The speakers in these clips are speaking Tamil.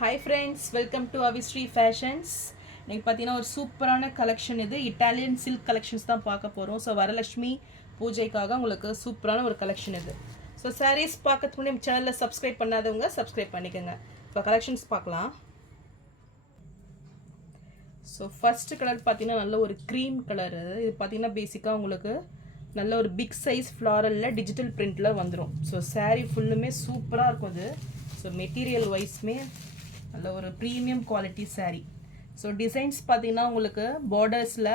Hi friends, welcome to Avisri fashions. இன்றைக்கி பார்த்தீங்கன்னா ஒரு சூப்பரான கலெக்ஷன். இது இட்டாலியன் சில்க் கலெக்ஷன்ஸ் தான் பார்க்க போகிறோம். ஸோ வரலட்சுமி பூஜைக்காக உங்களுக்கு சூப்பரான ஒரு கலெக்ஷன் இது. ஸோ சாரீஸ் பார்க்கறதுக்கு முன்னாடி நம்ம சேனலில் சப்ஸ்கிரைப் பண்ணாதவங்க சப்ஸ்கிரைப் பண்ணிக்கோங்க. இப்போ கலெக்ஷன்ஸ் பார்க்கலாம். ஸோ ஃபஸ்ட்டு கலர் பார்த்தீங்கன்னா நல்ல ஒரு க்ரீம் கலரு. இது பார்த்தீங்கன்னா பேசிக்காக உங்களுக்கு நல்ல ஒரு பிக் சைஸ் ஃப்ளாரலில் டிஜிட்டல் பிரிண்டில் வந்துடும். ஸோ சாரீ ஃபுல்லுமே சூப்பராக இருக்கும் இது. ஸோ மெட்டீரியல் வைஸ்மே நல்ல ஒரு premium quality sari. So designs பார்த்தீங்கன்னா உங்களுக்கு பார்டர்ஸில்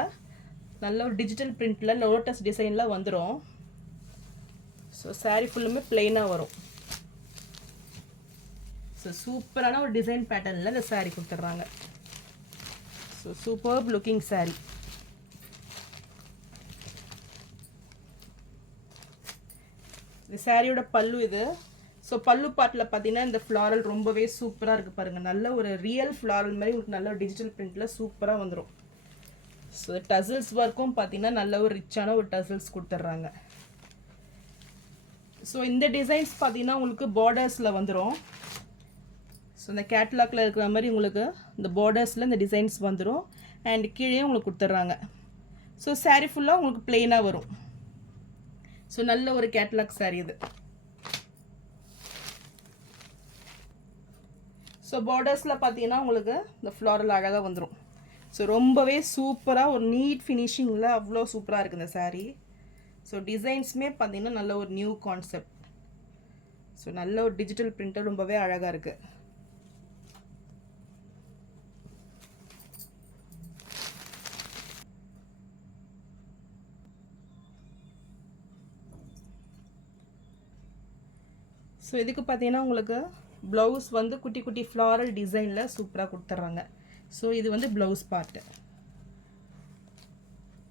நல்ல ஒரு டிஜிட்டல் பிரிண்டில் லோட்டஸ் டிசைனில் வந்துடும். ஸோ சாரீ ஃபுல்லுமே பிளெயினாக வரும். ஸோ சூப்பரான ஒரு டிசைன் பேட்டர்னில் இந்த சாரீ கொடுத்துட்றாங்க. So superb looking sari. இந்த சாரியோட பல்லு இது. ஸோ பல்லு பாட்டில் பார்த்தீங்கன்னா இந்த ஃப்ளாரல் ரொம்பவே சூப்பராக இருக்குது பாருங்கள். நல்ல ஒரு ரியல் ஃப்ளாரல் மாதிரி உங்களுக்கு நல்ல ஒரு டிஜிட்டல் பிரிண்டில் சூப்பராக வந்துடும். ஸோ டசில்ஸ் ஒர்க்கும் பார்த்தீங்கன்னா நல்ல ஒரு ரிச்சான ஒரு டசில்ஸ் கொடுத்துட்றாங்க. ஸோ இந்த டிசைன்ஸ் பார்த்தீங்கன்னா உங்களுக்கு பார்டர்ஸில் வந்துடும். ஸோ இந்த கேட்லாக்ல இருக்கிற மாதிரி உங்களுக்கு இந்த பார்டர்ஸில் இந்த டிசைன்ஸ் வந்துடும். அண்ட் கீழே உங்களுக்கு கொடுத்துட்றாங்க. ஸோ சாரீ ஃபுல்லாக உங்களுக்கு பிளெயினாக வரும். ஸோ நல்ல ஒரு கேட்லாக் சாரீ இது. ஸோ பார்டர்ஸில் பார்த்தீங்கன்னா உங்களுக்கு இந்த ஃப்ளாரல் அழகாக வந்துடும். ஸோ ரொம்பவே சூப்பராக ஒரு நீட் ஃபினிஷிங்கில் அவ்வளோ சூப்பராக இருக்குது இந்த சாரீ. ஸோ டிசைன்ஸுமே பார்த்தீங்கன்னா நல்ல ஒரு நியூ கான்செப்ட். ஸோ நல்ல ஒரு டிஜிட்டல் பிரிண்டர் ரொம்பவே அழகாக இருக்குது. ஸோ இதுக்கு பார்த்தீங்கன்னா உங்களுக்கு ப்ளவுஸ் வந்து குட்டி குட்டி ஃப்ளாரல் டிசைனில் சூப்பராக கொடுத்துட்றாங்க. ஸோ இது வந்து ப்ளவுஸ் பார்ட்டு.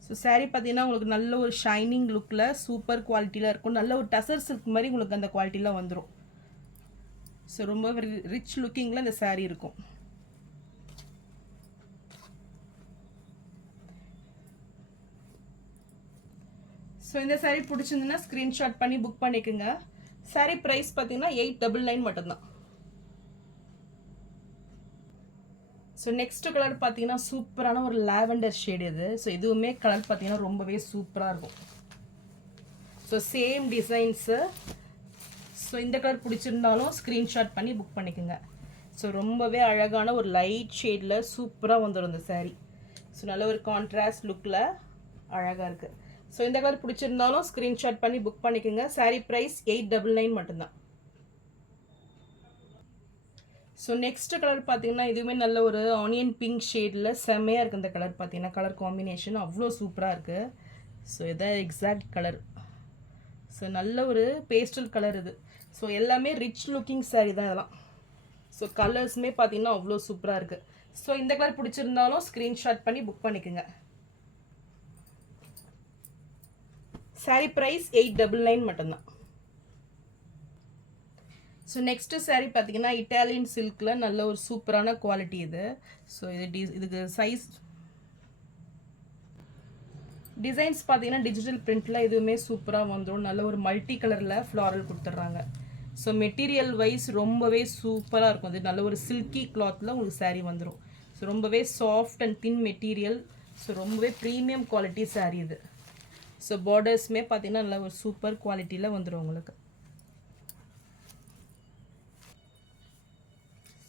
ஸோ சாரீ பார்த்தீங்கன்னா உங்களுக்கு நல்ல ஒரு ஷைனிங் லுக்கில் சூப்பர் குவாலிட்டியில் இருக்கும். நல்ல ஒரு டசர் சில்க் மாதிரி உங்களுக்கு அந்த குவாலிட்டியில் வந்துடும். ஸோ ரொம்ப ரிச் லுக்கிங்கில் இந்த சாரீ இருக்கும். ஸோ இந்த சாரீ பிடிச்சிருந்துன்னா ஸ்க்ரீன்ஷாட் பண்ணி புக் பண்ணிக்கோங்க. சாரீ ப்ரைஸ் பார்த்தீங்கன்னா 899 மட்டும்தான். ஸோ நெக்ஸ்ட் கலர் பார்த்தீங்கன்னா சூப்பரான ஒரு லாவெண்டர் ஷேடு இது. ஸோ இதுவுமே கலர் பார்த்தீங்கன்னா ரொம்பவே சூப்பராக இருக்கும். So same designs. ஸோ இந்த கலர் பிடிச்சிருந்தாலும் ஸ்க்ரீன்ஷாட் பண்ணி புக் பண்ணிக்கோங்க. ஸோ ரொம்பவே அழகான ஒரு லைட் ஷேடில் சூப்பராக வந்துடும் இந்த சாரீ. ஸோ நல்ல ஒரு கான்ட்ராஸ்ட் லுக்கில் அழகாக இருக்குது. ஸோ இந்த கலர் பிடிச்சிருந்தாலும் ஸ்க்ரீன்ஷாட் பண்ணி புக் பண்ணிக்கோங்க. சாரீ ப்ரைஸ் 899 மட்டும்தான். ஸோ நெக்ஸ்ட் கலர் பார்த்தீங்கன்னா இதுவுமே நல்ல ஒரு ஆனியன் பிங்க் ஷேடில் செம்மையாக இருக்குது. இந்த கலர் பார்த்தீங்கன்னா கலர் காம்பினேஷன் அவ்வளோ சூப்பராக இருக்குது. ஸோ இதான் எக்ஸாக்ட் கலர். ஸோ நல்ல ஒரு பேஸ்டல் கலர் இது. ஸோ எல்லாமே ரிச் லுக்கிங் சாரீ தான் இதெல்லாம். ஸோ கலர்ஸுமே பார்த்தீங்கன்னா அவ்வளோ சூப்பராக இருக்குது. ஸோ இந்த கலர் பிடிச்சிருந்தாலும் ஸ்க்ரீன்ஷாட் பண்ணி புக் பண்ணிக்கோங்க. சாரீ ப்ரைஸ் 899 மட்டும்தான். ஸோ நெக்ஸ்ட்டு சாரீ பார்த்தீங்கன்னா இட்டாலியன் சில்கில் நல்ல ஒரு சூப்பரான குவாலிட்டி இது. ஸோ இதுக்கு சைஸ் டிசைன்ஸ் பார்த்தீங்கன்னா டிஜிட்டல் பிரிண்டில் இதுவுமே சூப்பராக வந்துடும். நல்ல ஒரு மல்டி கலரில் ஃப்ளாரல் கொடுத்துட்றாங்க. ஸோ மெட்டீரியல் வைஸ் ரொம்பவே சூப்பராக இருக்கும். இது நல்ல ஒரு சில்கி கிளாத்தில் உங்களுக்கு சாரீ வந்துடும். ஸோ ரொம்பவே soft and thin material. So ரொம்பவே ப்ரீமியம் குவாலிட்டி சாரீ இது. ஸோ பார்டர்ஸுமே பார்த்தீங்கன்னா நல்ல ஒரு சூப்பர் குவாலிட்டியில் வந்துடும் உங்களுக்கு.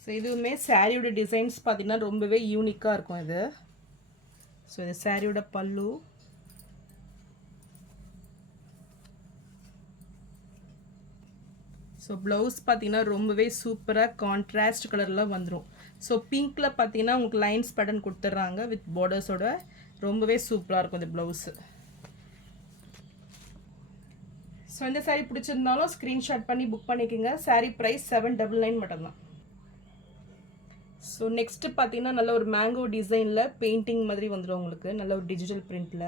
ஸோ இதுவுமே சாரியோட டிசைன்ஸ் பார்த்தீங்கன்னா ரொம்பவே யூனிக்காக இருக்கும் இது. ஸோ இது சாரியோட பல்லு. ஸோ ப்ளவுஸ் பார்த்தீங்கன்னா ரொம்பவே சூப்பராக கான்ட்ராஸ்ட் கலரில் வந்துடும். ஸோ பிங்க்கில் பார்த்தீங்கன்னா உங்களுக்கு லைன்ஸ் பேட்டர்ன் கொடுத்துட்றாங்க வித் பார்டர்ஸோட. ரொம்பவே சூப்பராக இருக்கும் இந்த ப்ளவுஸு. ஸோ இந்த சாரீ பிடிச்சிருந்தாலும் ஸ்க்ரீன்ஷாட் பண்ணி புக் பண்ணிக்கோங்க. சாரீ ப்ரைஸ் 799 மட்டும்தான். ஸோ நெக்ஸ்ட்டு பார்த்தீங்கன்னா நல்ல ஒரு மேங்கோ டிசைனில் பெயிண்டிங் மாதிரி வந்துடும் உங்களுக்கு. நல்ல ஒரு டிஜிட்டல் பிரிண்டில்.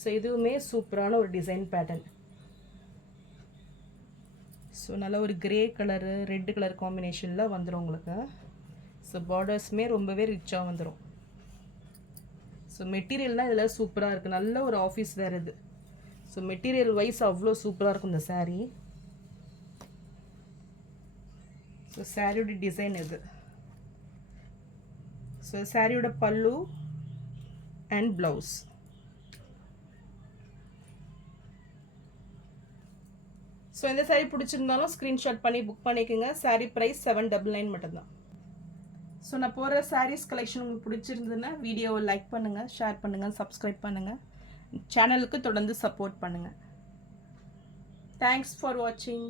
ஸோ இதுவுமே சூப்பரான ஒரு டிசைன் பேட்டர்ன். ஸோ நல்ல ஒரு கிரே கலரு ரெட் கலர் காம்பினேஷனில் வந்துடும் உங்களுக்கு. ஸோ பார்டர்ஸுமே ரொம்பவே ரிச்சாக வந்துடும். ஸோ மெட்டீரியல்லாம் இதில் சூப்பராக இருக்குது. நல்ல ஒரு ஆஃபீஸ் வேறு இது. ஸோ மெட்டீரியல் வைஸ் அவ்வளோ சூப்பராக இருக்கும் இந்த சாரீ. ஸோ சாரியோட டிசைன் இது. ஸோ சாரியோட பல்லு அண்ட் ப்ளவுஸ். ஸோ இந்த சாரீ பிடிச்சிருந்தாலும் ஸ்க்ரீன்ஷாட் பண்ணி புக் பண்ணிக்கோங்க. சாரீ ப்ரைஸ் 799 மட்டும்தான். ஸோ நான் போகிற சாரீஸ் கலெக்ஷன் உங்களுக்கு பிடிச்சிருந்ததுன்னா வீடியோவை லைக் பண்ணுங்கள், ஷேர் பண்ணுங்கள், சப்ஸ்கிரைப் பண்ணுங்கள், சேனலுக்கு தொடர்ந்து சப்போர்ட் பண்ணுங்கள். தேங்க்ஸ் ஃபார் வாட்சிங்.